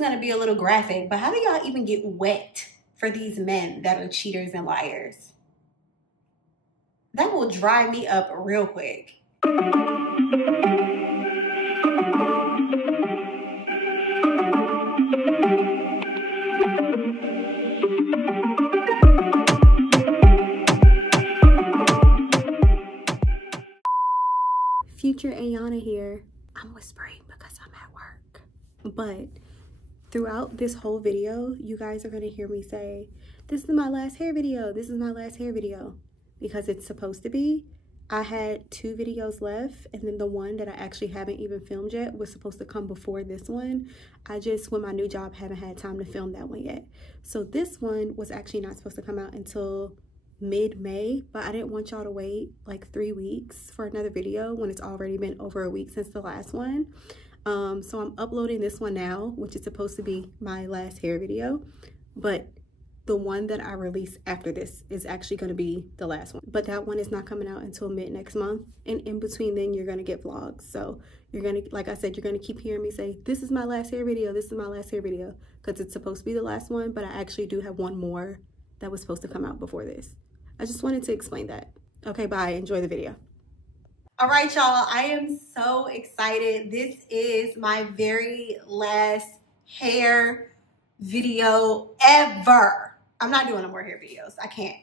gonna be a little graphic, but how do y'all even get wet for these men that are cheaters and liars? That will dry me up real quick. Future Ayana here. I'm whispering because I'm at work. But throughout this whole video, you guys are going to hear me say, this is my last hair video. This is my last hair video. Because it's supposed to be. I had 2 videos left, and then the one that I actually haven't even filmed yet was supposed to come before this one. I just, with my new job, haven't had time to film that one yet. So this one was actually not supposed to come out until mid-May, but I didn't want y'all to wait like 3 weeks for another video when it's already been over a week since the last one. So I'm uploading this one now, which is supposed to be my last hair video, but the one that I release after this is actually going to be the last one. But that one is not coming out until mid next month, and in between then you're going to get vlogs. So you're going to, like I said, you're going to keep hearing me say, this is my last hair video, this is my last hair video, because it's supposed to be the last one, but I actually do have one more that was supposed to come out before this. I just wanted to explain that. Okay, bye. Enjoy the video. All right, y'all. I am so excited. This is my very last hair video ever. I'm not doing no more hair videos. I can't.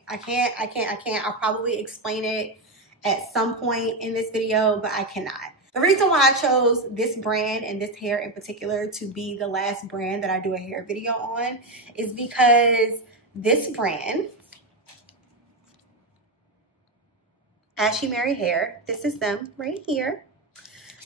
I'll probably explain it at some point in this video, but I cannot. The reason why I chose this brand and this hair in particular to be the last brand that I do a hair video on is because this brand, Ashy Mary Hair, this is them right here.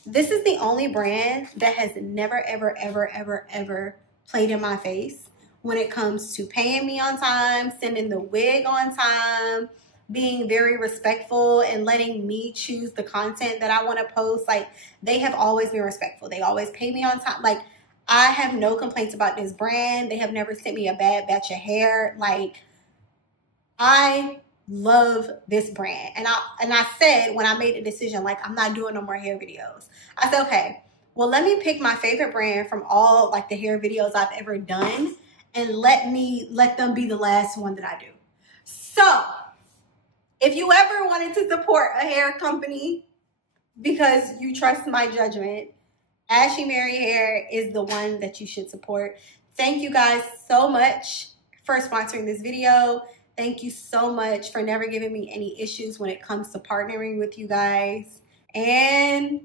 This is the only brand that has never, ever, ever, ever, ever played in my face when it comes to paying me on time, sending the wig on time, being very respectful and letting me choose the content that I want to post. Like, they have always been respectful. They always pay me on time. Like, I have no complaints about this brand. They have never sent me a bad batch of hair. Like, I love this brand. And I said when I made the decision, like, I'm not doing no more hair videos. I said, okay, well, let me pick my favorite brand from all like the hair videos I've ever done and let them be the last one that I do. So if you ever wanted to support a hair company because you trust my judgment, Ashy Mary Hair is the one that you should support. Thank you guys so much for sponsoring this video. Thank you so much for never giving me any issues when it comes to partnering with you guys. And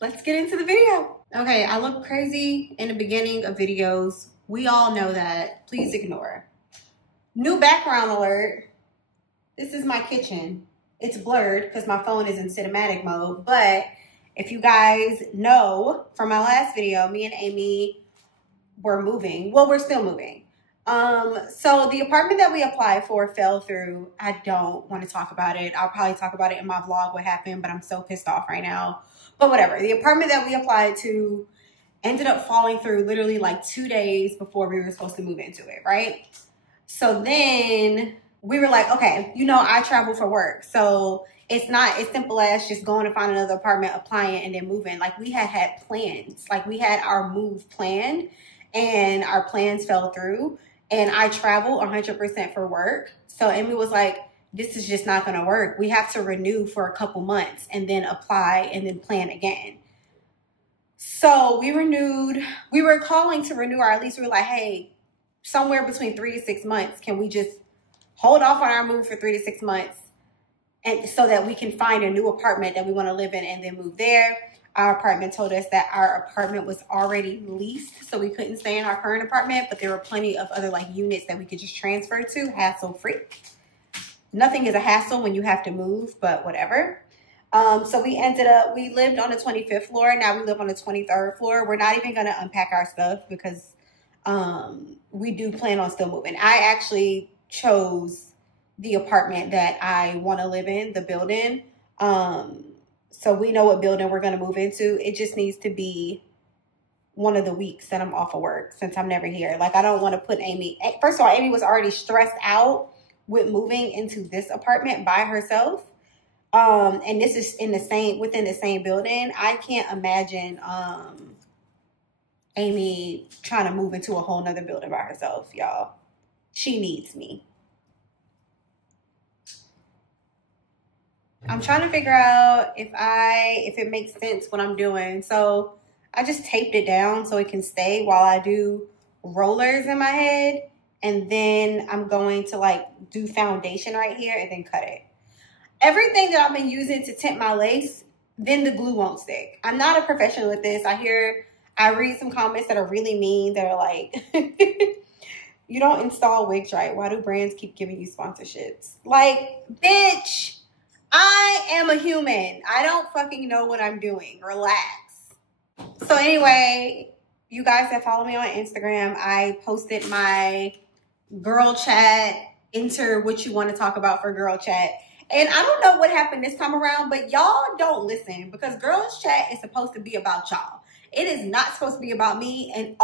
let's get into the video. Okay, I look crazy in the beginning of videos. We all know that. Please ignore. New background alert. This is my kitchen. It's blurred because my phone is in cinematic mode. But if you guys know from my last video, me and Amy were moving. Well, we're still moving. So the apartment that we applied for fell through. I don't want to talk about it. I'll probably talk about it in my vlog what happened, but I'm so pissed off right now. But whatever. The apartment that we applied to ended up falling through literally like 2 days before we were supposed to move into it, right? So then we were like, okay, you know, I travel for work. So it's not as simple as just going to find another apartment, applying, and then moving. Like, we had plans. Like, we had our move planned and our plans fell through. And I travel 100% for work. So Amy was like, this is just not going to work. We have to renew for a couple months and then apply and then plan again. So we renewed. We were calling to renew our lease. We were like, hey, somewhere between 3 to 6 months, can we just hold off on our move for 3 to 6 months and so that we can find a new apartment that we want to live in and then move there? Our apartment told us that our apartment was already leased, so we couldn't stay in our current apartment, but there were plenty of other like units that we could just transfer to hassle-free. Nothing is a hassle when you have to move, but whatever. So we lived on the 25th floor. Now we live on the 23rd floor. We're not even going to unpack our stuff because we do plan on still moving. I actually chose the apartment that I want to live in, the building. So we know what building we're going to move into. It just needs to be one of the weeks that I'm off of work since I'm never here. Like, I don't want to put Amy. First of all, Amy was already stressed out with moving into this apartment by herself. And this is within the same building. I can't imagine Amy trying to move into a whole nother building by herself, y'all. She needs me. I'm trying to figure out if it makes sense what I'm doing. So I just taped it down so it can stay while I do rollers in my head. And then I'm going to like do foundation right here and then cut it. Everything that I've been using to tint my lace, then the glue won't stick. I'm not a professional at this. I read some comments that are really mean. That are like, you don't install wigs right. Why do brands keep giving you sponsorships? Like, bitch, I am a human. I don't fucking know what I'm doing. Relax. So anyway, you guys that follow me on Instagram, I posted my girl chat. Enter what you want to talk about for girl chat. And I don't know what happened this time around, but y'all don't listen because girls chat is supposed to be about y'all. It is not supposed to be about me. And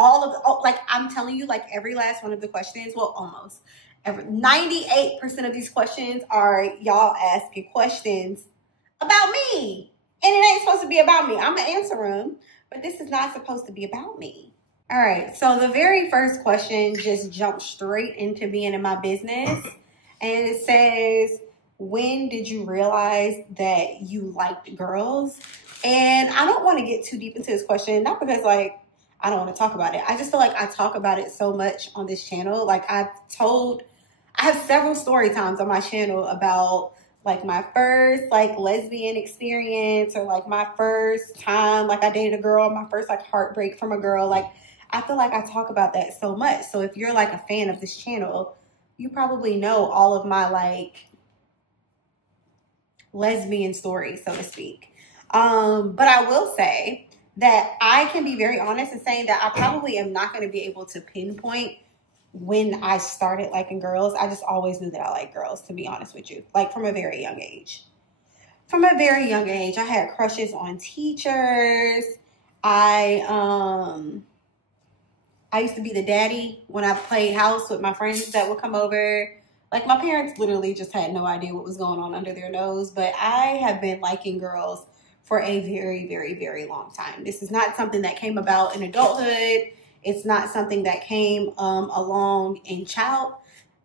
like I'm telling you, like every last one of the questions, well, almost 98% of these questions are y'all asking questions about me. And it ain't supposed to be about me. I'm gonna answer them, but this is not supposed to be about me. All right, so the very first question just jumped straight into being in my business. And it says, when did you realize that you liked girls? And I don't want to get too deep into this question, not because like I don't want to talk about it. I just feel like I talk about it so much on this channel. Like I have several story times on my channel about like my first like lesbian experience or like my first time like I dated a girl, my first like heartbreak from a girl. Like I feel like I talk about that so much. So if you're like a fan of this channel, you probably know all of my like lesbian stories, so to speak. But I will say that I can be very honest in saying that I probably am not going to be able to pinpoint when I started liking girls. I just always knew that I liked girls, to be honest with you, like from a very young age. From a very young age, I had crushes on teachers. I used to be the daddy when I played house with my friends that would come over. Like, my parents literally just had no idea what was going on under their nose. But I have been liking girls for a very, very, very long time. This is not something that came about in adulthood. It's not something that came along in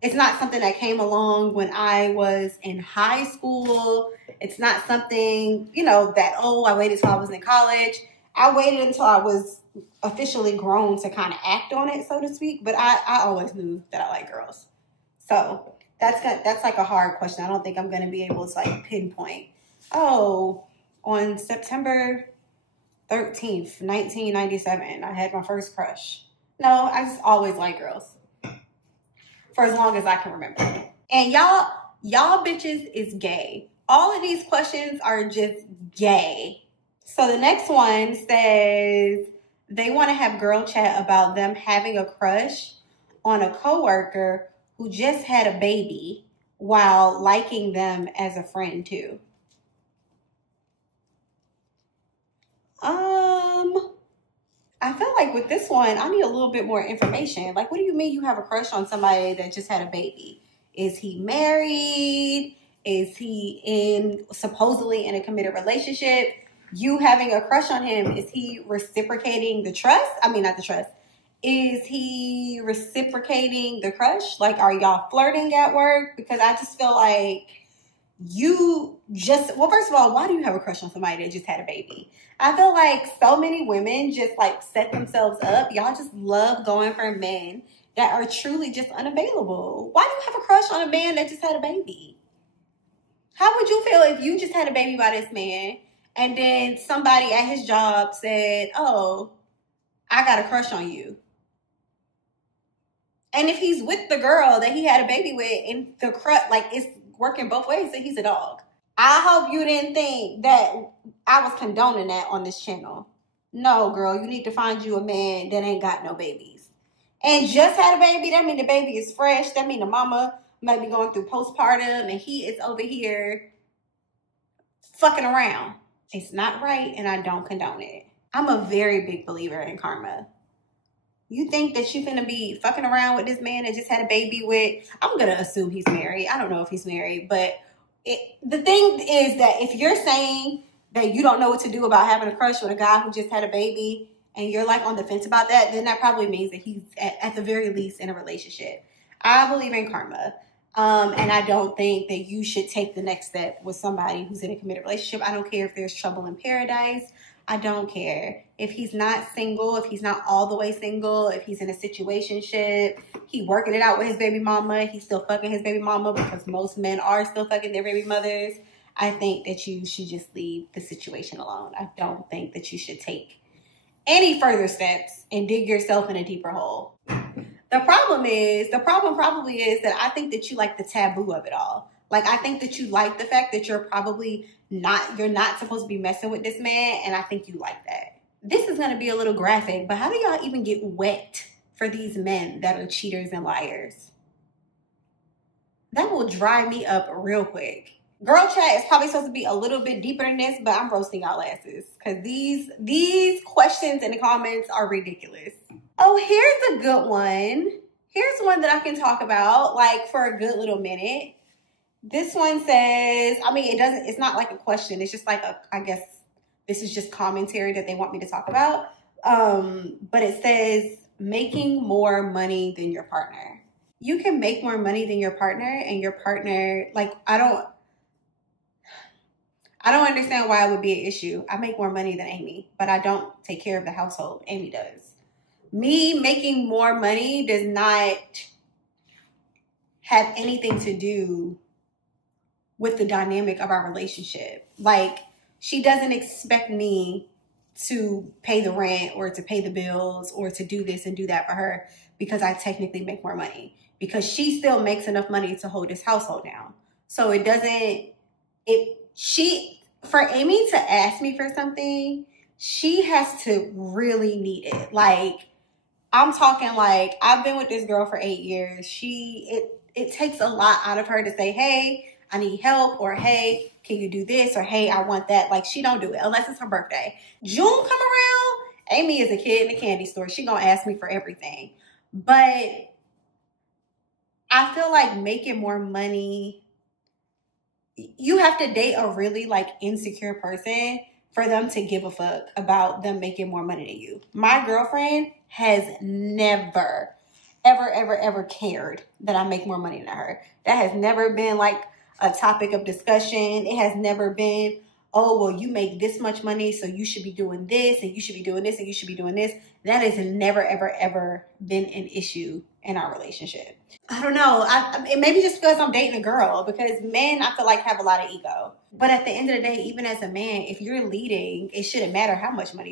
It's not something that came along when I was in high school. It's not something, you know, that, oh, I waited till I was in college. I waited until I was officially grown to kind of act on it, so to speak. But I always knew that I like girls. So that's like a hard question. I don't think I'm going to be able to like pinpoint. Oh, on September 13th, 1997, I had my first crush. No, I just always like girls for as long as I can remember. And y'all bitches is gay. All of these questions are just gay. So the next one says they want to have girl chat about them having a crush on a coworker who just had a baby while liking them as a friend too. I feel like with this one, I need a little bit more information. Like, what do you mean you have a crush on somebody that just had a baby? Is he married? Is he supposedly in a committed relationship? You having a crush on him, is he reciprocating the trust? I mean, not the trust. Is he reciprocating the crush? Like, are y'all flirting at work? Because I just feel like well, first of all, why do you have a crush on somebody that just had a baby? I feel like so many women just like set themselves up. Y'all just love going for men that are truly just unavailable. Why do you have a crush on a man that just had a baby? How would you feel if you just had a baby by this man and then somebody at his job said, oh, I got a crush on you? And if he's with the girl that he had a baby with and the crush, like it's working both ways, then he's a dog. I hope you didn't think that I was condoning that on this channel. No, girl, you need to find you a man that ain't got no babies. And just had a baby, that mean the baby is fresh. That mean the mama might be going through postpartum and he is over here fucking around. It's not right and I don't condone it. I'm a very big believer in karma. You think that you're gonna be fucking around with this man that just had a baby with, I'm gonna assume he's married. I don't know if he's married, but the thing is that if you're saying that you don't know what to do about having a crush with a guy who just had a baby and you're like on the fence about that, then that probably means that he's at the very least in a relationship. I believe in karma. And I don't think that you should take the next step with somebody who's in a committed relationship. I don't care if there's trouble in paradise. I don't care. If he's not single, if he's not all the way single, if he's in a situationship, he working it out with his baby mama, he's still fucking his baby mama, because most men are still fucking their baby mothers. I think that you should just leave the situation alone. I don't think that you should take any further steps and dig yourself in a deeper hole. The problem probably is that I think that you like the taboo of it all. Like, I think that you like the fact that you're not supposed to be messing with this man, and I think you like that. This is going to be a little graphic, but how do y'all even get wet for these men that are cheaters and liars? That will dry me up real quick. Girl chat is probably supposed to be a little bit deeper than this, but I'm roasting y'all asses because these questions in the comments are ridiculous. Oh, here's a good one. Here's one that I can talk about like for a good little minute. This one says, I mean, it's not like a question. It's just like I guess this is just commentary that they want me to talk about. But it says making more money than your partner. You can make more money than your partner, and your partner, like, I don't understand why it would be an issue. I make more money than Amy, but I don't take care of the household. Amy does. Me making more money does not have anything to do with the dynamic of our relationship. Like, she doesn't expect me to pay the rent or to pay the bills or to do this and do that for her because I technically make more money, because she still makes enough money to hold this household down. So for Amy to ask me for something, she has to really need it. Like, I'm talking like, I've been with this girl for 8 years. It takes a lot out of her to say, hey, I need help, or hey, can you do this, or hey, I want that. Like, she don't do it unless it's her birthday. June come around, Amy is a kid in a candy store. She gonna ask me for everything. But I feel like making more money, you have to date a really like insecure person for them to give a fuck about them making more money than you. My girlfriend has never, ever cared that I make more money than her. That has never been like a topic of discussion. It has never been, oh, well, you make this much money, so you should be doing this, and you should be doing this, and you should be doing this. That has never, ever been an issue in our relationship. I don't know. It maybe just because I'm dating a girl, because men, I feel like, have a lot of ego. But at the end of the day, even as a man, if you're leading, it shouldn't matter how much money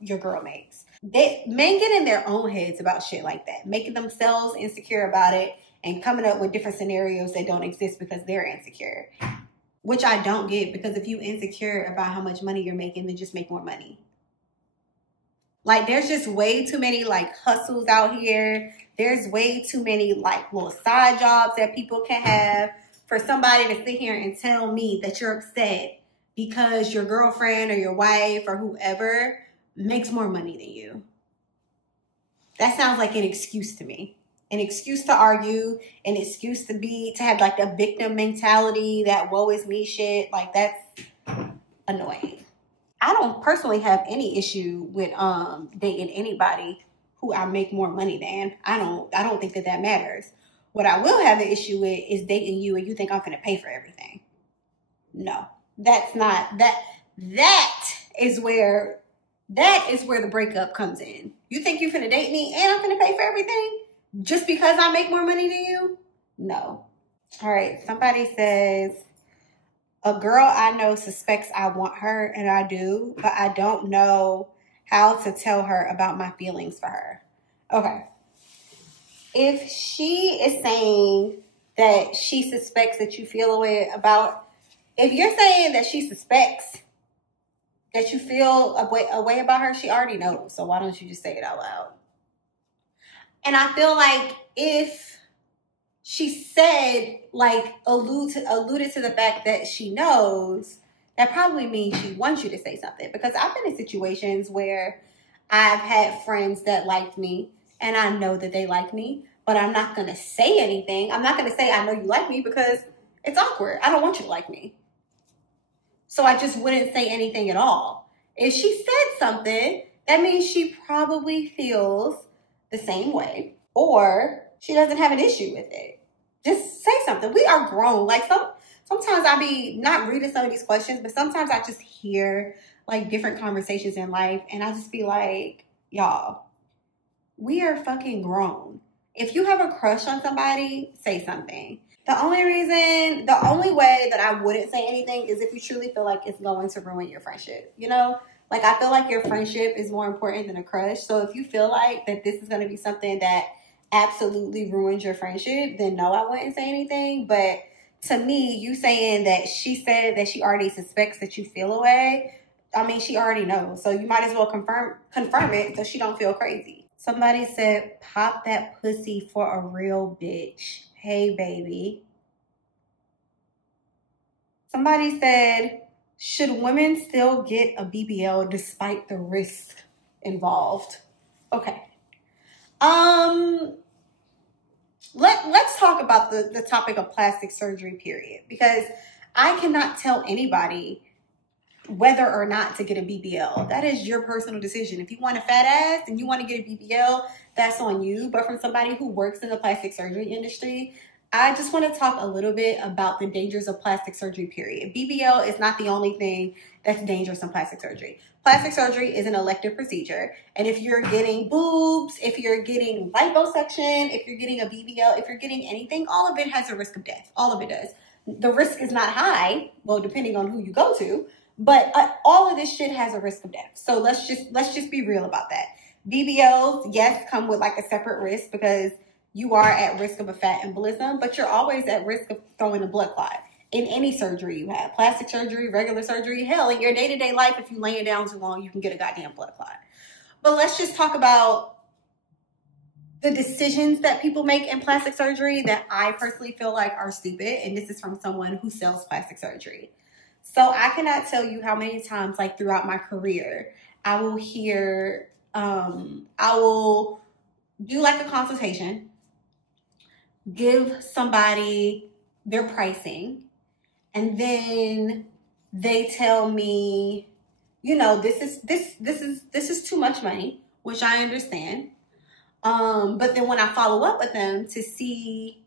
your girl makes. Men get in their own heads about shit like that, making themselves insecure about it and coming up with different scenarios that don't exist because they're insecure. Which I don't get, because if you insecure about how much money you're making, then just make more money. Like, there's just way too many like hustles out here. There's way too many like little side jobs that people can have. For somebody to sit here and tell me that you're upset because your girlfriend or your wife or whoever makes more money than you. That sounds like an excuse to me. An excuse to argue, an excuse to have like the victim mentality, that woe is me shit. Like, that's annoying. I don't personally have any issue with dating anybody who I make more money than. I don't think that matters. What I will have an issue with is dating you and you think I'm gonna pay for everything. No, that's not that. That is where the breakup comes in. You think you're finna date me and I'm finna pay for everything just because I make more money than you? No. All right. Somebody says, a girl I know suspects I want her, and I do, but I don't know how to tell her about my feelings for her. Okay. If she is saying that she suspects that you feel a way about, if you're saying that she suspects that you feel a way about her, she already knows. So why don't you just say it out loud? And I feel like if she said, like, alluded to the fact that she knows, that probably means she wants you to say something. Because I've been in situations where I've had friends that liked me, and I know that they like me, but I'm not going to say anything. I'm not going to say, I know you like me, because it's awkward. I don't want you to like me. So I just wouldn't say anything at all. If she said something, that means she probably feels the same way, or she doesn't have an issue with it. Just say something. We are grown. Like sometimes I be not reading some of these questions, but sometimes I just hear like different conversations in life, and I just be like, y'all, we are fucking grown. If you have a crush on somebody, say something. The only way that I wouldn't say anything is if you truly feel like it's going to ruin your friendship. You know, like I feel like your friendship is more important than a crush. So if you feel like that this is going to be something that absolutely ruins your friendship, then no, I wouldn't say anything. But to me, you saying that she said that she already suspects that you feel away, I mean, she already knows. So you might as well confirm it so she don't feel crazy. Somebody said, pop that pussy for a real bitch. Hey, baby. Somebody said, should women still get a BBL despite the risk involved? Okay. Let's talk about the topic of plastic surgery, period. Because I cannot tell anybody whether or not to get a BBL. That is your personal decision. If you want a fat ass and you want to get a BBL, that's on you. But from somebody who works in the plastic surgery industry, I just want to talk a little bit about the dangers of plastic surgery, period. BBL is not the only thing that's dangerous in plastic surgery. Plastic surgery is an elective procedure. And if you're getting boobs, if you're getting liposuction, if you're getting a BBL, if you're getting anything, all of it has a risk of death. All of it does. The risk is not high, well, depending on who you go to. But all of this shit has a risk of death. So let's just be real about that. BBLs, yes, come with like a separate risk because you are at risk of a fat embolism, but you're always at risk of throwing a blood clot in any surgery you have. Plastic surgery, regular surgery, hell, in your day-to-day life, if you lay it down too long, you can get a goddamn blood clot. But let's just talk about the decisions that people make in plastic surgery that I personally feel like are stupid. And this is from someone who sells plastic surgery. So I cannot tell you how many times, like throughout my career, I will hear, I will do like a consultation, give somebody their pricing, and then they tell me, you know, this is too much money, which I understand. But then when I follow up with them to see,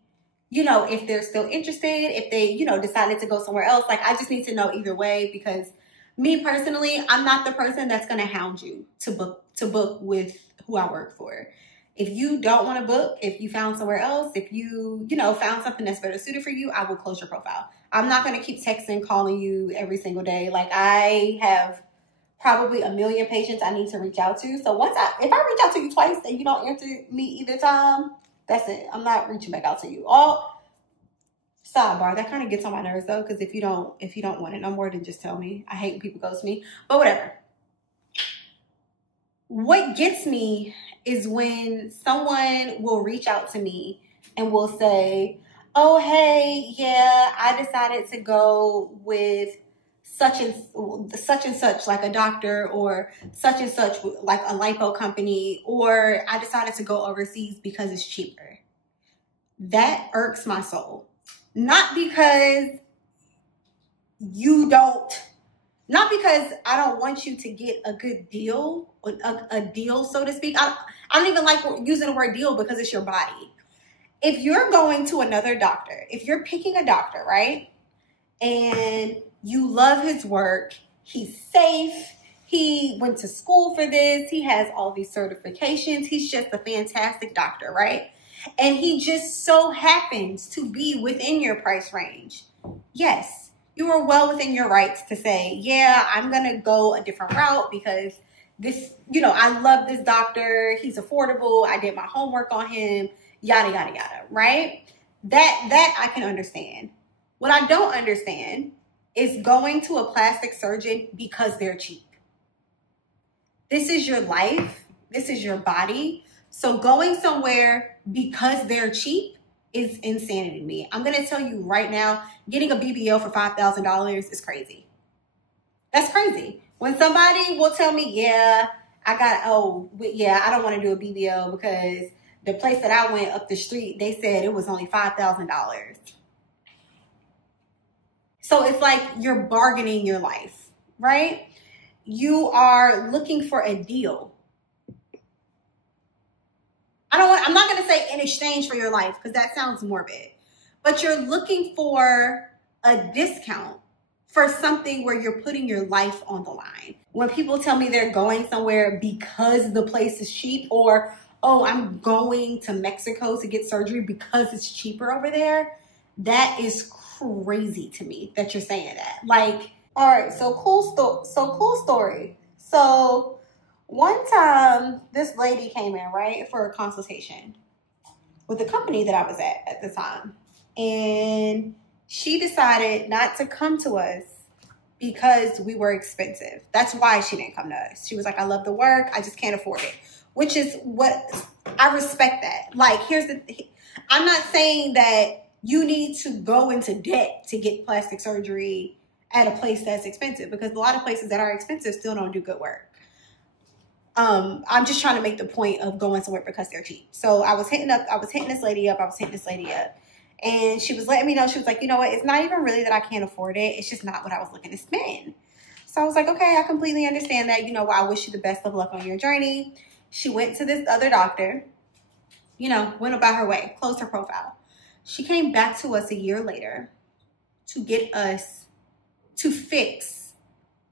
you know, if they're still interested, if they, you know, decided to go somewhere else, like I just need to know either way, because me personally, I'm not the person that's going to hound you to book with who I work for. If you don't want to book, if you found somewhere else, if you know, found something that's better suited for you, I will close your profile. I'm not going to keep texting, calling you every single day. Like I have probably a million patients I need to reach out to. So if I reach out to you twice and you don't answer me either time, that's it. I'm not reaching back out to you. Sidebar, that kind of gets on my nerves though, because if you don't want it no more, then just tell me. I hate when people ghost me, but whatever. What gets me is when someone will reach out to me and will say, oh, hey, yeah, I decided to go with such and such, like a doctor, or such and such, like a lipo company, or I decided to go overseas because it's cheaper. That irks my soul. Not because not because I don't want you to get a good deal, a deal, so to speak. I don't even like using the word deal because it's your body. If you're going to another doctor, if you're picking a doctor, right, and you love his work, he's safe, he went to school for this, he has all these certifications, he's just a fantastic doctor, right? And he just so happens to be within your price range. Yes, you are well within your rights to say, yeah, I'm going to go a different route because this, you know, I love this doctor, he's affordable, I did my homework on him, yada, yada, yada, right? That I can understand. What I don't understand is going to a plastic surgeon because they're cheap. This is your life. This is your body. So going somewhere because they're cheap is insanity to me. I'm going to tell you right now, getting a BBL for $5,000 is crazy. That's crazy. When somebody will tell me, yeah, I don't want to do a BBL because the place that I went up the street, they said it was only $5,000. So it's like you're bargaining your life, right? you are looking for a deal. I'm not going to say in exchange for your life because that sounds morbid, but you're looking for a discount for something where you're putting your life on the line. When people tell me they're going somewhere because the place is cheap, or, oh, I'm going to Mexico to get surgery because it's cheaper over there, that is crazy to me that you're saying that. Like, all right, so cool story. So one time this lady came in, right, for a consultation with the company that I was at the time. And she decided not to come to us because we were expensive. That's why she didn't come to us. She was like, I love the work, I just can't afford it. Which is what, I respect that. Like, I'm not saying that you need to go into debt to get plastic surgery at a place that's expensive, because a lot of places that are expensive still don't do good work. I'm just trying to make the point of going somewhere because they're cheap. So I was hitting this lady up, and she was letting me know, she was like, you know what, it's not even really that I can't afford it, it's just not what I was looking to spend. So I was like, okay, I completely understand that, you know, I wish you the best of luck on your journey. She went to this other doctor, you know, went about her way, closed her profile. She came back to us a year later to get us to fix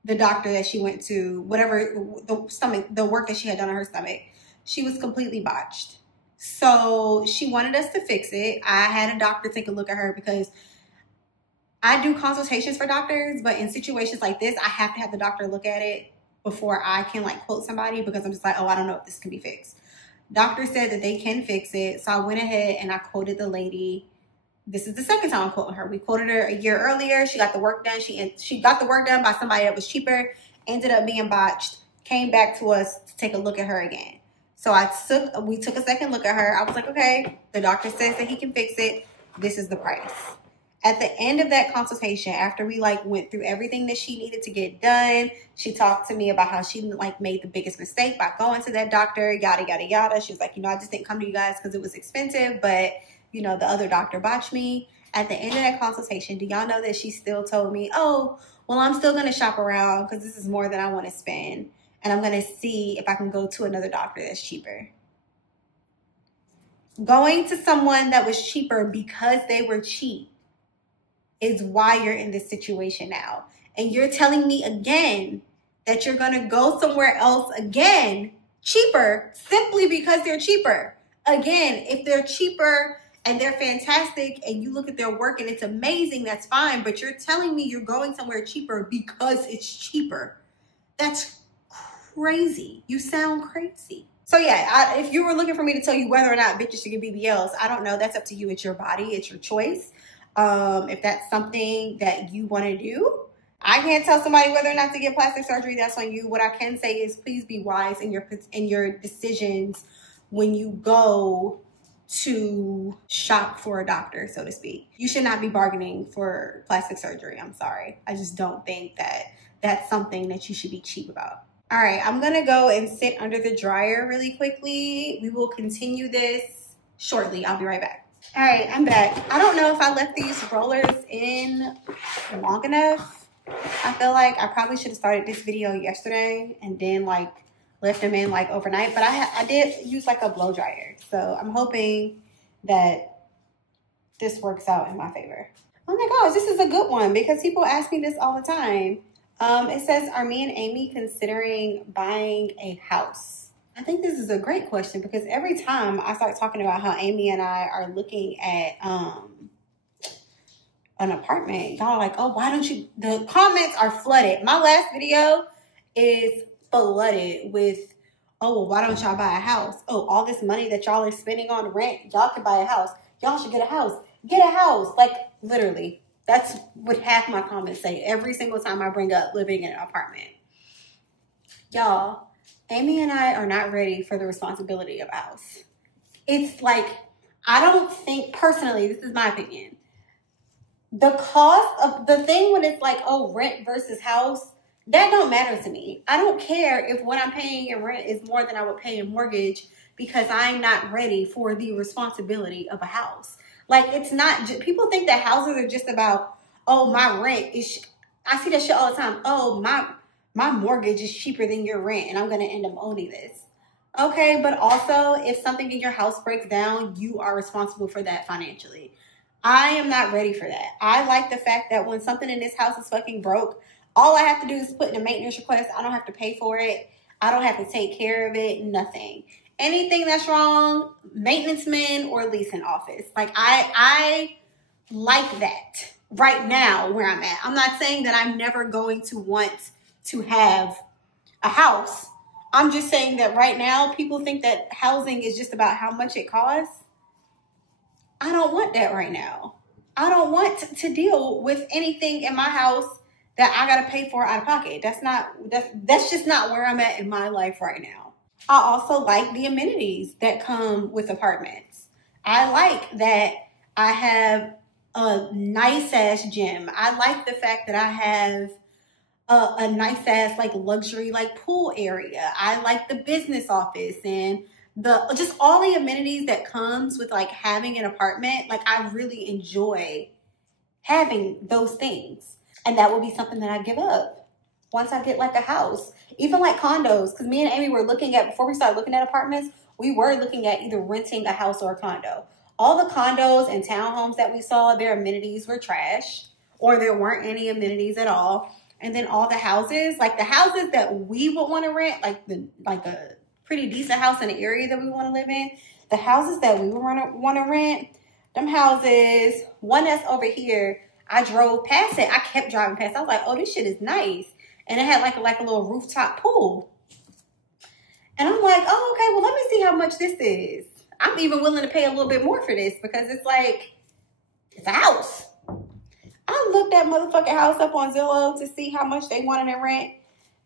the doctor that she went to, whatever, the work that she had done on her stomach. She was completely botched. So she wanted us to fix it. I had a doctor take a look at her because I do consultations for doctors, but in situations like this, I have to have the doctor look at it before I can like quote somebody, because I'm just like, oh, I don't know if this can be fixed. Doctor said that they can fix it. So I went ahead and I quoted the lady. This is the second time I'm quoting her. We quoted her a year earlier. She got the work done. She got the work done by somebody that was cheaper, ended up being botched, came back to us to take a look at her again. So we took a second look at her. I was like, okay, the doctor says that he can fix it. This is the price. At the end of that consultation, after we like went through everything that she needed to get done, she talked to me about how she like made the biggest mistake by going to that doctor, yada, yada, yada. She was like, you know, I just didn't come to you guys because it was expensive, but you know, the other doctor botched me. At the end of that consultation, do y'all know that she still told me, oh, well, I'm still going to shop around because this is more than I want to spend. And I'm going to see if I can go to another doctor that's cheaper. Going to someone that was cheaper because they were cheap is why you're in this situation now. And you're telling me again that you're going to go somewhere else again, cheaper, simply because they're cheaper. Again, if they're cheaper and they're fantastic and you look at their work and it's amazing, that's fine. But you're telling me you're going somewhere cheaper because it's cheaper. That's crazy. You sound crazy. So yeah, if you were looking for me to tell you whether or not bitches should get BBLs, I don't know. That's up to you. It's your body. It's your choice. If that's something that you want to do, I can't tell somebody whether or not to get plastic surgery. That's on you. What I can say is please be wise in your decisions when you go to shop for a doctor, so to speak. You should not be bargaining for plastic surgery. I'm sorry. I just don't think that that's something that you should be cheap about. All right, I'm gonna go and sit under the dryer really quickly. We will continue this shortly. I'll be right back. All right, I'm back. I don't know if I left these rollers in long enough. I feel like I probably should have started this video yesterday and then like left them in like overnight, but I did use like a blow dryer. So I'm hoping that this works out in my favor. Oh my gosh, this is a good one because people ask me this all the time. It says, are me and Amy considering buying a house? I think this is a great question because every time I start talking about how Amy and I are looking at an apartment, y'all are like, oh, why don't you? The comments are flooded. My last video is flooded with, oh, well, why don't y'all buy a house? Oh, all this money that y'all are spending on rent, y'all can buy a house. Y'all should get a house. Get a house. Like, literally. That's what half my comments say every single time I bring up living in an apartment. Y'all, Amy and I are not ready for the responsibility of a house. It's like, I don't think, personally, this is my opinion, the cost of the thing when it's like, oh, rent versus house, that don't matter to me. I don't care if what I'm paying in rent is more than I would pay in mortgage because I'm not ready for the responsibility of a house. Like, it's not, people think that houses are just about, oh, my rent is, I see that shit all the time. Oh, my mortgage is cheaper than your rent and I'm going to end up owning this. Okay, but also if something in your house breaks down, you are responsible for that financially. I am not ready for that. I like the fact that when something in this house is fucking broke, all I have to do is put in a maintenance request. I don't have to pay for it. I don't have to take care of it. Nothing. Anything that's wrong, maintenance man or leasing office. Like I like that right now where I'm at. I'm not saying that I'm never going to want to have a house. I'm just saying that right now people think that housing is just about how much it costs. I don't want that right now. I don't want to deal with anything in my house that I gotta pay for out of pocket. That's just not where I'm at in my life right now. I also like the amenities that come with apartments. I like that I have a nice ass gym. I like the fact that I have a nice ass like luxury like pool area. I like the business office and just all the amenities that comes with like having an apartment. Like I really enjoy having those things, and that will be something that I give up once I get like a house. Even like condos, because me and Amy were looking at, before we started looking at apartments, we were looking at either renting a house or a condo. All the condos and townhomes that we saw, their amenities were trash, or there weren't any amenities at all. And then all the houses, like the houses that we would want to rent, like a pretty decent house in the area that we want to live in, the houses that we would want to rent, them houses, one that's over here, I drove past it. I kept driving past it. I was like, oh, this shit is nice. And it had like a little rooftop pool. And I'm like, oh, okay, well, let me see how much this is. I'm even willing to pay a little bit more for this because it's like, it's a house. I looked that motherfucking house up on Zillow to see how much they wanted in rent.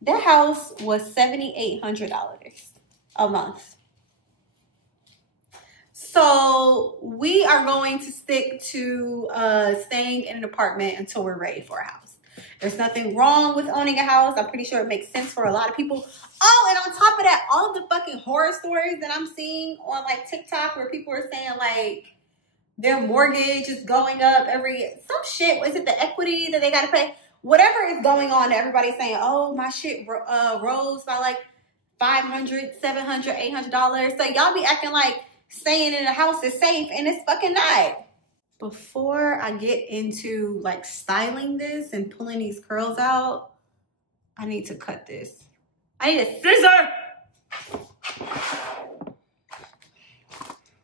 That house was $7,800 a month. So we are going to stick to staying in an apartment until we're ready for a house. There's nothing wrong with owning a house. I'm pretty sure it makes sense for a lot of people. Oh, and on top of that, all of the fucking horror stories that I'm seeing on like TikTok where people are saying like their mortgage is going up some shit. Is it the equity that they got to pay? Whatever is going on, everybody's saying, oh, my shit rose by like $500, $700, $800. So y'all be acting like staying in a house is safe, and it's fucking not. Before I get into like styling this and pulling these curls out, I need to cut this. I need a scissor.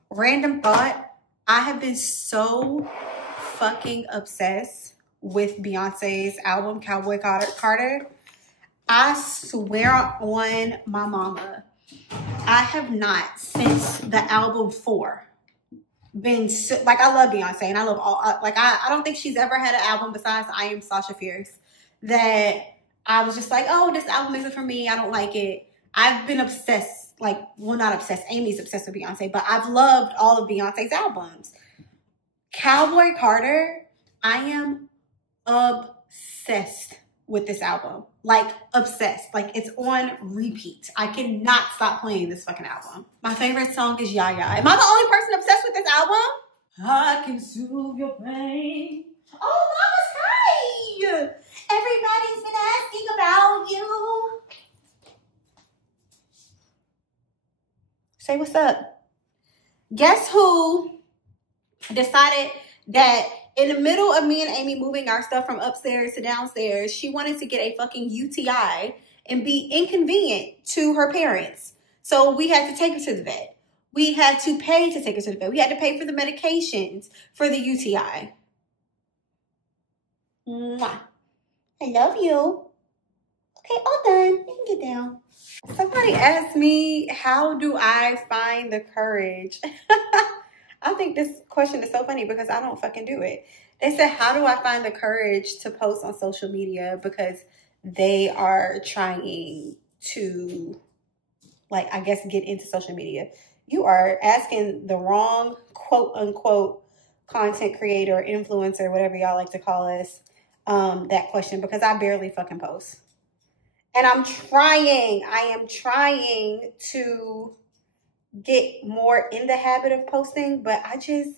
Random thought. I have been so fucking obsessed with Beyonce's album, Cowboy Carter. I swear on my mama, I have not since the album 4 been so, like, I love Beyonce and I love all, like I don't think she's ever had an album besides I Am Sasha Fierce that I was just like, oh, this album isn't for me, I don't like it. I've been obsessed, like, well, not obsessed, Amy's obsessed with Beyonce, but I've loved all of Beyonce's albums. Cowboy Carter, I am obsessed with this album. Like, obsessed. Like, it's on repeat. I cannot stop playing this fucking album. My favorite song is Ya Ya. Am I the only person obsessed with this album? I can soothe your pain. Oh, Mama's hi! Everybody's been asking about you. Say what's up. Guess who decided that in the middle of me and Amy moving our stuff from upstairs to downstairs, she wanted to get a fucking UTI and be inconvenient to her parents. So we had to take her to the vet. We had to pay to take her to the vet. We had to pay for the medications for the UTI. Mwah. I love you. Okay, all done. You can get down. Somebody asked me, how do I find the courage? I think this question is so funny because I don't fucking do it. They said, how do I find the courage to post on social media? Because they are trying to, like, I guess, get into social media. You are asking the wrong quote unquote content creator, influencer, whatever y'all like to call us, that question, because I barely fucking post. And I am trying to get more in the habit of posting, but I just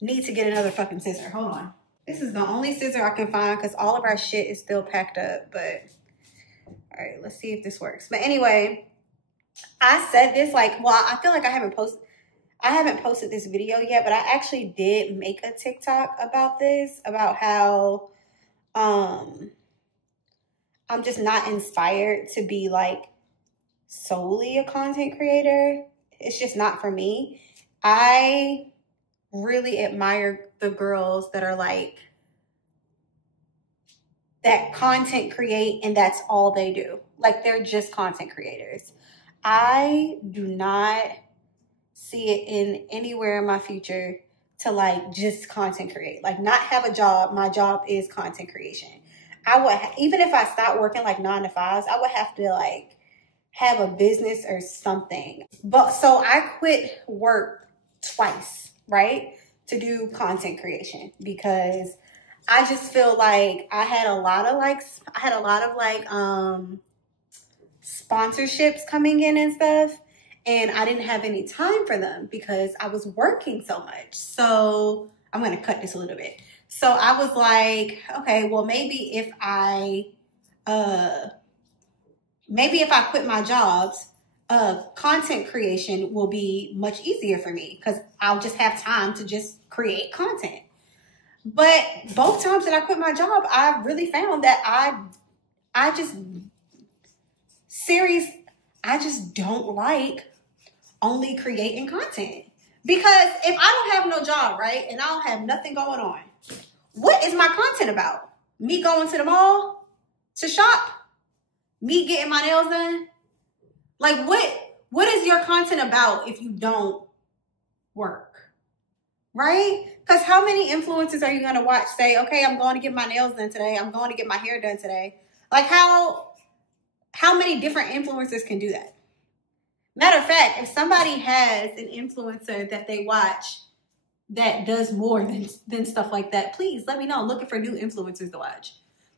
need to get another fucking scissor. Hold on. This is the only scissor I can find because all of our shit is still packed up. But all right, let's see if this works. But anyway, I said this like, well, I feel like I haven't posted this video yet, but I actually did make a TikTok about this, about how I'm just not inspired to be like solely a content creator. It's just not for me. I really admire the girls that are like, that content create and that's all they do. Like they're just content creators. I do not see it in anywhere in my future to like just content create, like not have a job. My job is content creation. I would, even if I stopped working like 9 to 5s, I would have to like have a business or something. But so I quit work twice, right? To do content creation because I just feel like I had a lot of sponsorships coming in and stuff. And I didn't have any time for them because I was working so much. So I'm going to cut this a little bit. So I was like, okay, well, maybe if I quit my jobs, content creation will be much easier for me because I'll just have time to just create content. But both times that I quit my job, I really found that I just don't like only creating content. Because if I don't have no job, right, and I don't have nothing going on, what is my content about? Me going to the mall to shop? Me getting my nails done? Like what is your content about if you don't work? Right? Because how many influencers are you going to watch say, okay, I'm going to get my nails done today. I'm going to get my hair done today. Like how many different influencers can do that? Matter of fact, if somebody has an influencer that they watch that does more than stuff like that, please let me know. I'm looking for new influencers to watch.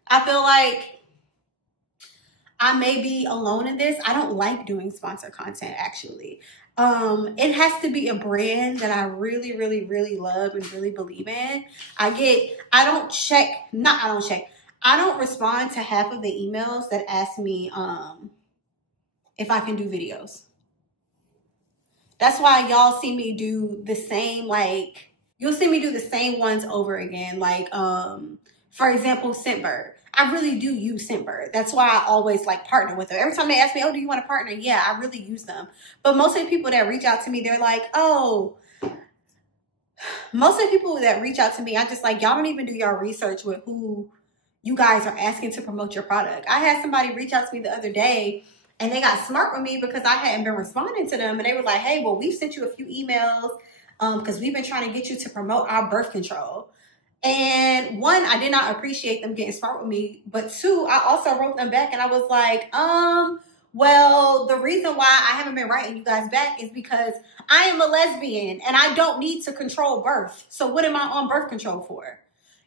I feel like I may be alone in this. I don't like doing sponsor content, actually. It has to be a brand that I really, really, really love and really believe in. I don't respond to half of the emails that ask me if I can do videos. That's why y'all see me do the same, like, you'll see me do the same ones over again. Like, for example, Scentbird. I really do use Scentbird. That's why I always like partner with them. Every time they ask me, oh, do you want to partner? Yeah, I really use them. But most of the people that reach out to me, they're like, oh, most of the people that reach out to me, I just like, y'all don't even do your research with who you guys are asking to promote your product. I had somebody reach out to me the other day and they got smart with me because I hadn't been responding to them. And they were like, hey, well, we've sent you a few emails because we've been trying to get you to promote our birth control. And one, I did not appreciate them getting smart with me. But two, I also wrote them back and I was like, well, the reason why I haven't been writing you guys back is because I am a lesbian and I don't need to control birth. So what am I on birth control for?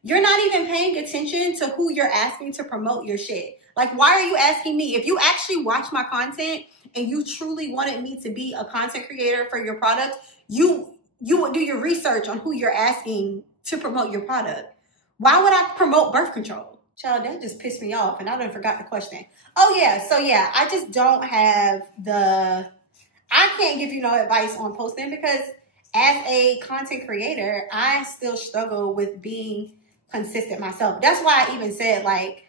You're not even paying attention to who you're asking to promote your shit. Like, why are you asking me? If you actually watch my content and you truly wanted me to be a content creator for your product, you would do your research on who you're asking to promote your product. Why would I promote birth control? Child, that just pissed me off and I done forgot the question. Oh yeah, so yeah, I just don't have I can't give you no advice on posting because as a content creator, I still struggle with being consistent myself. That's why I even said like,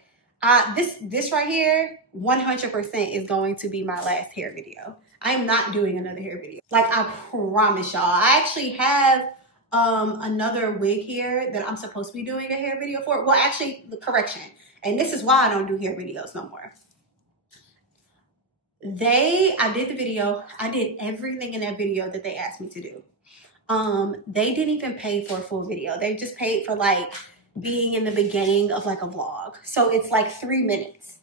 this right here, 100% is going to be my last hair video. I'm not doing another hair video. Like I promise y'all, I actually have another wig here that I'm supposed to be doing a hair video for. Well, actually, the correction. And this is why I don't do hair videos no more. I did the video. I did everything in that video that they asked me to do. They didn't even pay for a full video. They just paid for like being in the beginning of like a vlog. So it's like 3 minutes.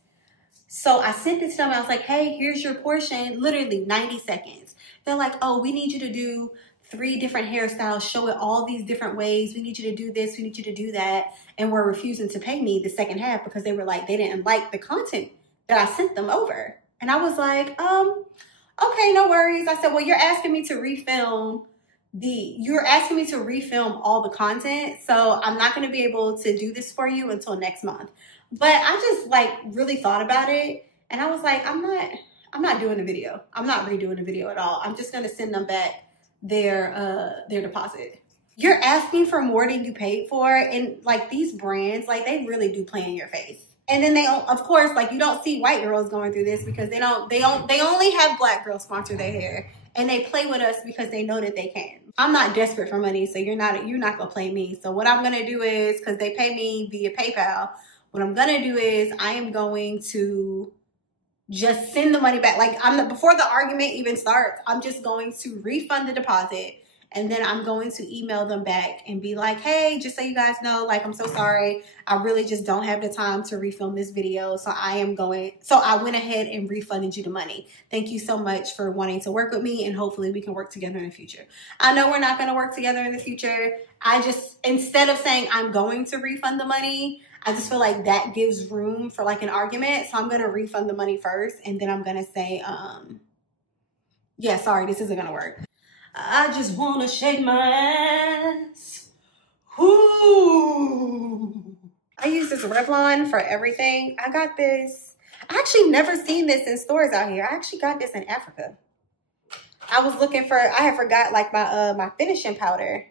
So I sent it to them. I was like, hey, here's your portion. Literally 90 seconds. They're like, oh, we need you to do 3 different hairstyles, show it all these different ways. We need you to do this. We need you to do that. And we're refusing to pay me the second half because they were like, they didn't like the content that I sent them over. And I was like, okay, no worries. I said, well, you're asking me to refilm you're asking me to refilm all the content, so I'm not going to be able to do this for you until next month. But I just like really thought about it, and I was like, I'm not doing a video. I'm not redoing the video at all. I'm just going to send them back their deposit. You're asking for more than you paid for, and like these brands, like they really do play in your face. And then they, of course, like you don't see white girls going through this because they only have black girls sponsor their hair. And they play with us because they know that they can. I'm not desperate for money, so you're not gonna play me. So what I'm gonna do is, because they pay me via PayPal, what I'm gonna do is I am going to just send the money back. Like before the argument even starts, I'm just going to refund the deposit. And then I'm going to email them back and be like, hey, just so you guys know, like, I'm so sorry. I really just don't have the time to refilm this video. So I went ahead and refunded you the money. Thank you so much for wanting to work with me, and hopefully we can work together in the future. I know we're not going to work together in the future. Instead of saying I'm going to refund the money, I just feel like that gives room for like an argument. So I'm going to refund the money first, and then I'm going to say, yeah, sorry, this isn't going to work. I just want to shake my ass. Ooh. I use this Revlon for everything. I got this. I actually never seen this in stores out here. I actually got this in Africa. I was looking for, I had forgot like my finishing powder.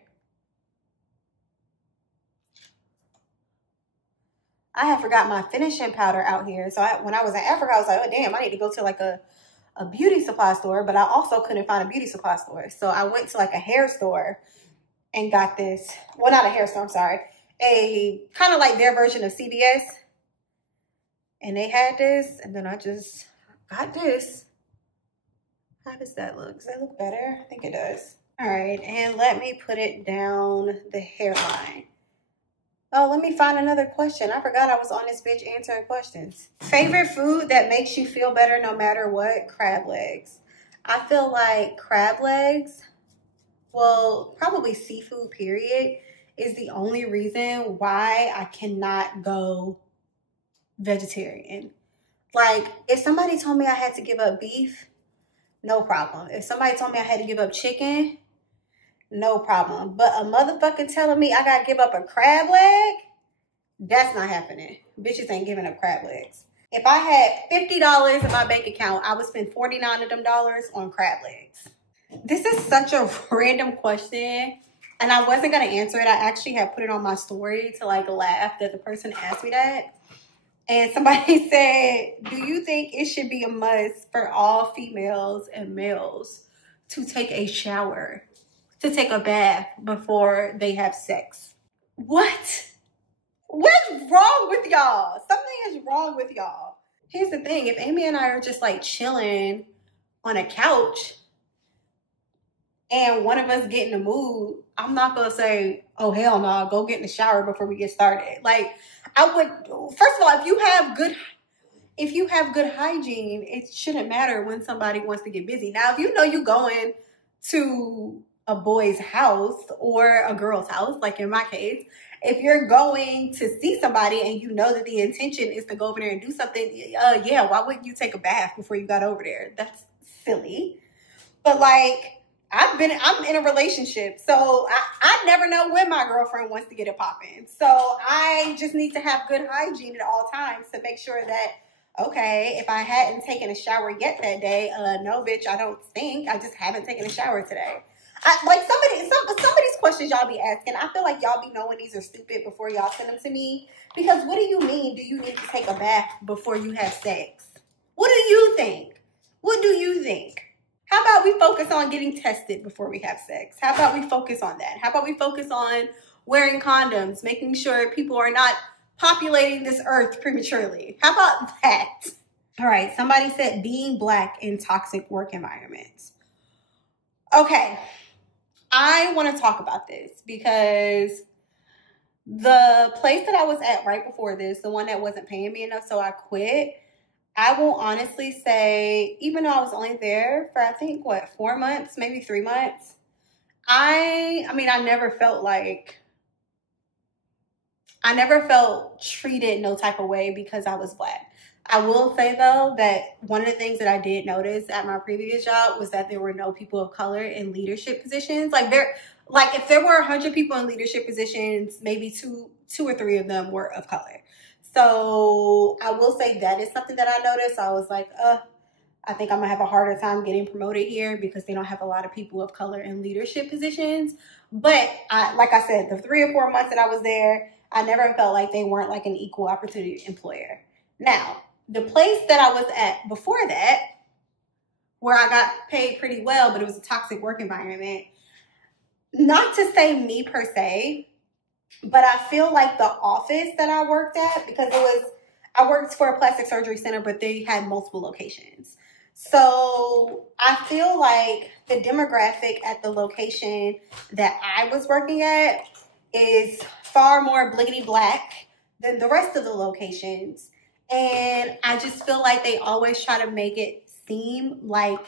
I had forgot my finishing powder out here. So when I was in Africa, I was like, oh damn, I need to go to like a beauty supply store, but I also couldn't find a beauty supply store. So I went to like a hair store and got this. Well, not a hair store, I'm sorry. A kind of like their version of CVS. And they had this, and then I just got this. How does that look? Does that look better? I think it does. All right, and let me put it down the hairline. Oh, let me find another question. I forgot I was on this bitch answering questions. Favorite food that makes you feel better no matter what? Crab legs. I feel like crab legs, well, probably seafood, period, is the only reason why I cannot go vegetarian. Like, if somebody told me I had to give up beef, no problem. If somebody told me I had to give up chicken, no problem. But a motherfucker telling me I gotta give up a crab leg, that's not happening. Bitches ain't giving up crab legs. If I had $50 in my bank account, I would spend 49 of them dollars on crab legs. This is such a random question, and I wasn't gonna answer it. I actually had put it on my story to like laugh that the person asked me that. And somebody said, do you think it should be a must for all females and males to take a shower, to take a bath before they have sex? What? What's wrong with y'all? Something is wrong with y'all. Here's the thing. If Amy and I are just like chilling on a couch and one of us get in the mood, I'm not going to say, oh, hell no, go get in the shower before we get started. Like, I would, first of all, if you have good hygiene, it shouldn't matter when somebody wants to get busy. Now, if you know you going to a boy's house or a girl's house, like in my case, if you're going to see somebody and you know that the intention is to go over there and do something, yeah, why wouldn't you take a bath before you got over there? That's silly. But like, I'm in a relationship, so I never know when my girlfriend wants to get it popping. So I just need to have good hygiene at all times to make sure that, okay, if I hadn't taken a shower yet that day, no, bitch, I don't stink. I just haven't taken a shower today. Like some of these questions y'all be asking, I feel like y'all be knowing these are stupid before y'all send them to me. Because what do you mean, do you need to take a bath before you have sex? What do you think? What do you think? How about we focus on getting tested before we have sex? How about we focus on that? How about we focus on wearing condoms, making sure people are not populating this earth prematurely? How about that? All right, somebody said being Black in toxic work environments. Okay, I want to talk about this because the place that I was at right before this, the one that wasn't paying me enough, so I quit. I will honestly say, even though I was only there for, I think, what, 4 months, maybe 3 months, I never felt treated no type of way because I was Black. I will say though that one of the things that I did notice at my previous job was that there were no people of color in leadership positions. Like if there were 100 people in leadership positions, maybe two or three of them were of color. So I will say that is something that I noticed. I was like, I think I'm gonna have a harder time getting promoted here because they don't have a lot of people of color in leadership positions. But like I said, the 3 or 4 months that I was there, I never felt like they weren't like an equal opportunity employer. Now, the place that I was at before that, where I got paid pretty well, but it was a toxic work environment, not to say me per se, but I feel like the office that I worked at, because I worked for a plastic surgery center, but they had multiple locations. So I feel like the demographic at the location that I was working at is far more bliggity black than the rest of the locations. And I just feel like they always try to make it seem like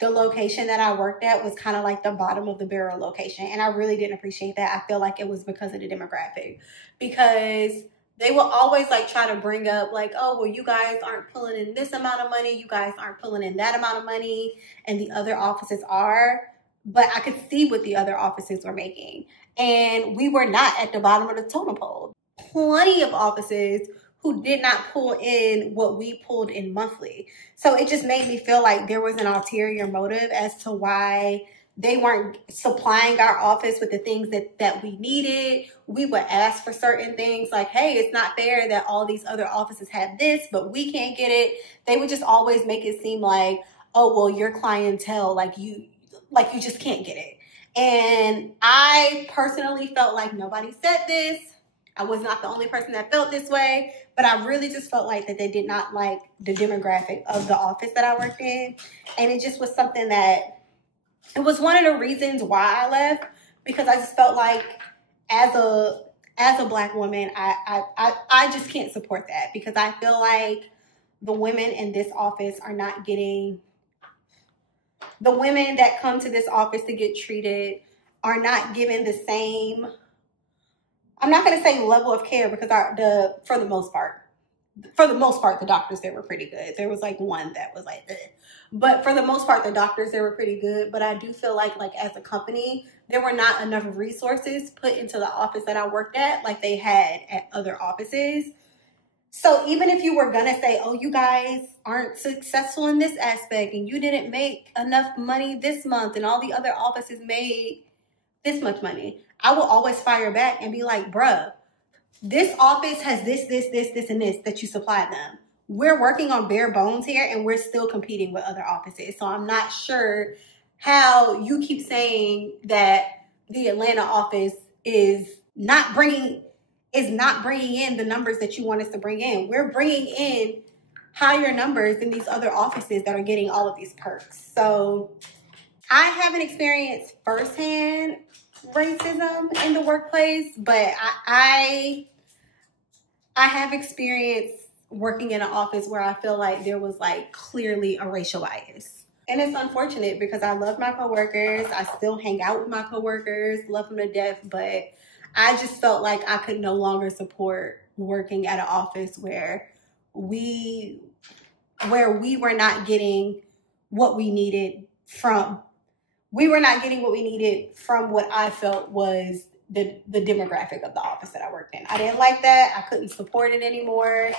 the location that I worked at was kind of like the bottom of the barrel location. And I really didn't appreciate that. I feel like it was because of the demographic. Because they will always like try to bring up like, oh, well, you guys aren't pulling in this amount of money. You guys aren't pulling in that amount of money. And the other offices are. But I could see what the other offices were making. And we were not at the bottom of the totem pole. Plenty of offices who did not pull in what we pulled in monthly. So it just made me feel like there was an ulterior motive as to why they weren't supplying our office with the things that we needed. We would ask for certain things like, hey, it's not fair that all these other offices have this, but we can't get it. They would just always make it seem like, oh, well, your clientele, like you just can't get it. And I personally felt like nobody said this. I was not the only person that felt this way, but I really just felt like that they did not like the demographic of the office that I worked in. And it just was something that, it was one of the reasons why I left, because I just felt like as a Black woman, I just can't support that, because I feel like the women in this office are not getting, the women that come to this office to get treated are not given the same, I'm not going to say level of care, because for the most part, the doctors there were pretty good. There was like one that was like, ugh. But for the most part, the doctors there were pretty good. But I do feel like as a company, there were not enough resources put into the office that I worked at like they had at other offices. So even if you were going to say, oh, you guys aren't successful in this aspect and you didn't make enough money this month and all the other offices made this much money, I will always fire back and be like, bruh, this office has this, and this that you supplied them. We're working on bare bones here and we're still competing with other offices. So I'm not sure how you keep saying that the Atlanta office is not bringing in the numbers that you want us to bring in. We're bringing in higher numbers than these other offices that are getting all of these perks. So I haven't experienced firsthand racism in the workplace, but I have experienced working in an office where I feel like there was like clearly a racial bias. And it's unfortunate because I love my coworkers. I still hang out with my coworkers, love them to death, but I just felt like I could no longer support working at an office where we were not getting what we needed from what I felt was the demographic of the office that I worked in. I didn't like that. I couldn't support it anymore.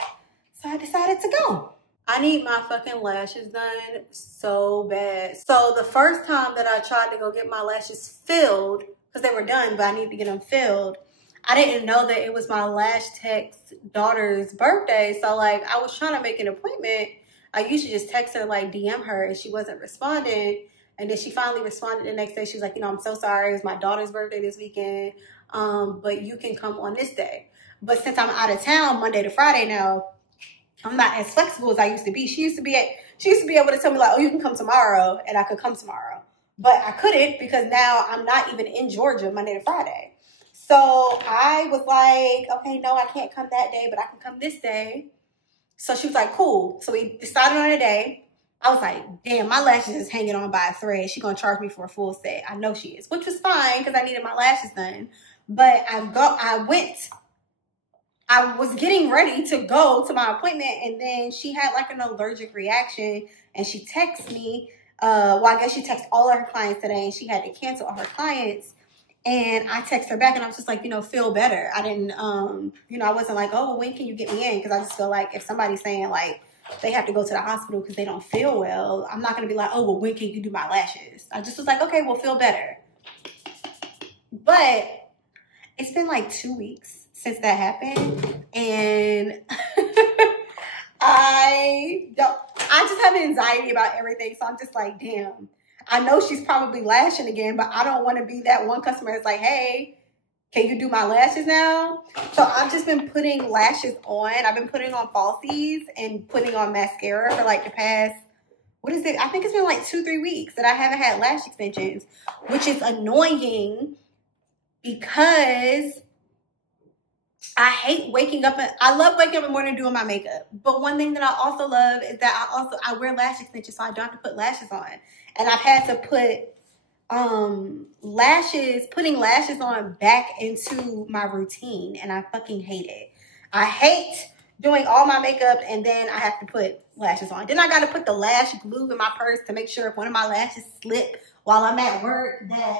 So I decided to go. I need my fucking lashes done so bad. So the first time that I tried to go get my lashes filled, because they were done, but I need to get them filled, I didn't know that it was my lash tech's daughter's birthday. So like I was trying to make an appointment. I used to just text her, like DM her, and she wasn't responding. And then she finally responded the next day. She was like, I'm so sorry. It was my daughter's birthday this weekend. But you can come on this day. But since I'm out of town Monday to Friday now, I'm not as flexible as I used to be. She used to be able to tell me like, oh, you can come tomorrow, and I could come tomorrow. But I couldn't because now I'm not even in Georgia Monday to Friday. So I was like, okay, no, I can't come that day, but I can come this day. So she was like, cool. So we decided on a day. I was like, damn, my lashes is hanging on by a thread. She's going to charge me for a full set. I know she is, which was fine because I needed my lashes done. But I went I was getting ready to go to my appointment, and then she had like an allergic reaction, and she texted me. Well, I guess she texted all of her clients today, and she had to cancel all her clients. And I texted her back, and I was just like, feel better. I didn't, I wasn't like, oh, when can you get me in? Because I just feel like if somebody's saying like they have to go to the hospital because they don't feel well, I'm not gonna be like, oh, well, when can you do my lashes? I just was like, okay, well, feel better. But it's been like 2 weeks since that happened, and I just have anxiety about everything. So I'm just like, damn, I know she's probably lashing again, but I don't want to be that one customer that's like, hey, can you do my lashes now? So I've just been putting lashes on. I've been putting on falsies and putting on mascara for like the past, what is it? I think it's been like 2-3 weeks that I haven't had lash extensions, which is annoying because I hate waking up. I love waking up in the morning doing my makeup. But one thing that I also love is that I wear lash extensions, so I don't have to put lashes on. And I've had to put putting lashes on back into my routine, and I fucking hate it. I hate doing all my makeup and then I have to put lashes on. Then I got to put the lash glue in my purse to make sure if one of my lashes slip while I'm at work that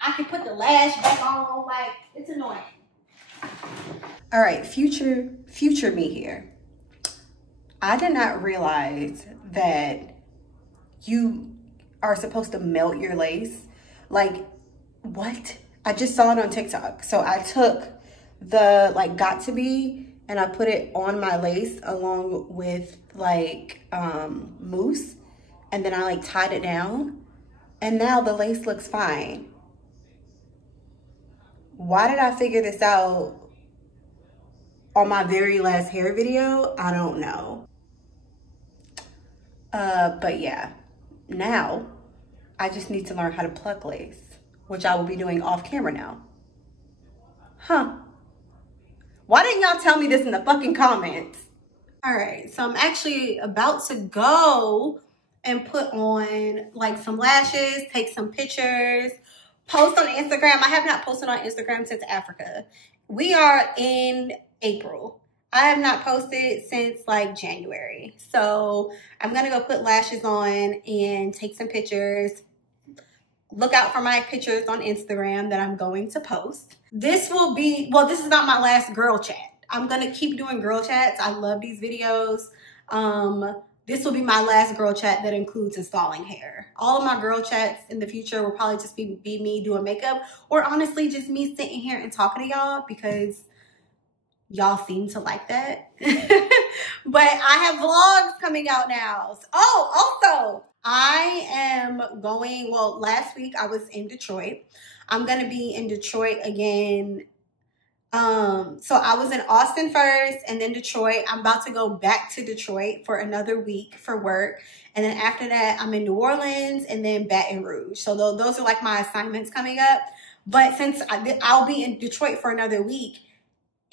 I can put the lash back on. Like, it's annoying. All right, future me here. I did not realize that you are supposed to melt your lace. Like, what? I just saw it on TikTok. So I took the like Got To Be and I put it on my lace along with like mousse, and then I like tied it down, and now the lace looks fine. Why did I figure this out on my very last hair video? I don't know. But yeah, now I just need to learn how to pluck lace, which I will be doing off camera now. Huh. Why didn't y'all tell me this in the fucking comments? All right, so I'm actually about to go and put on like some lashes, take some pictures, post on Instagram. I have not posted on Instagram since Africa. We are in April. I have not posted since like January. So I'm gonna go put lashes on and take some pictures. Look out for my pictures on Instagram that I'm going to post. This will be, well, this is not my last girl chat. I'm gonna keep doing girl chats. I love these videos. This will be my last girl chat that includes installing hair. All of my girl chats in the future will probably just be me doing makeup, or honestly just me sitting here and talking to y'all because y'all seem to like that. But I have vlogs coming out now. Oh, also, I am going, well, last week I was in Detroit. I'm gonna be in Detroit again. So I was in Austin first and then Detroit. I'm about to go back to Detroit for another week for work. And then after that, I'm in New Orleans and then Baton Rouge. So those are like my assignments coming up. But since I'll be in Detroit for another week,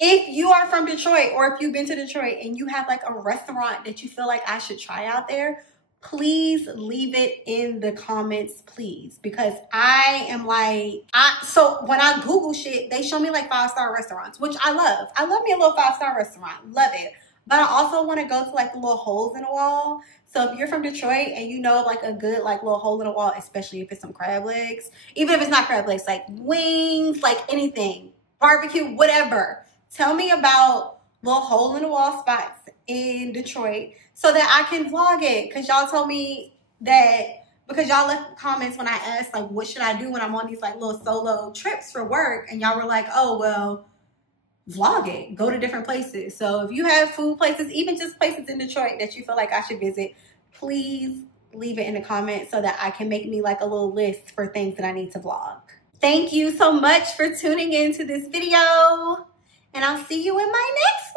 if you are from Detroit or if you've been to Detroit and you have like a restaurant that you feel like I should try out there, please leave it in the comments, please. Because I am like, so when I Google shit, they show me like 5-star restaurants, which I love. I love me a little 5-star restaurant, love it. But I also want to go to like the little holes in the wall. So if you're from Detroit and you know like a good like little hole in the wall, especially if it's some crab legs, even if it's not crab legs, like wings, like anything, barbecue, whatever. Tell me about little hole in the wall spots in Detroit so that I can vlog it. Because y'all told me that, because y'all left comments when I asked like what should I do when I'm on these like little solo trips for work, and y'all were like, oh well, vlog it, go to different places. So if you have food places, even just places in Detroit that you feel like I should visit, please leave it in the comments so that I can make me like a little list for things that I need to vlog. Thank you so much for tuning into this video, and I'll see you in my next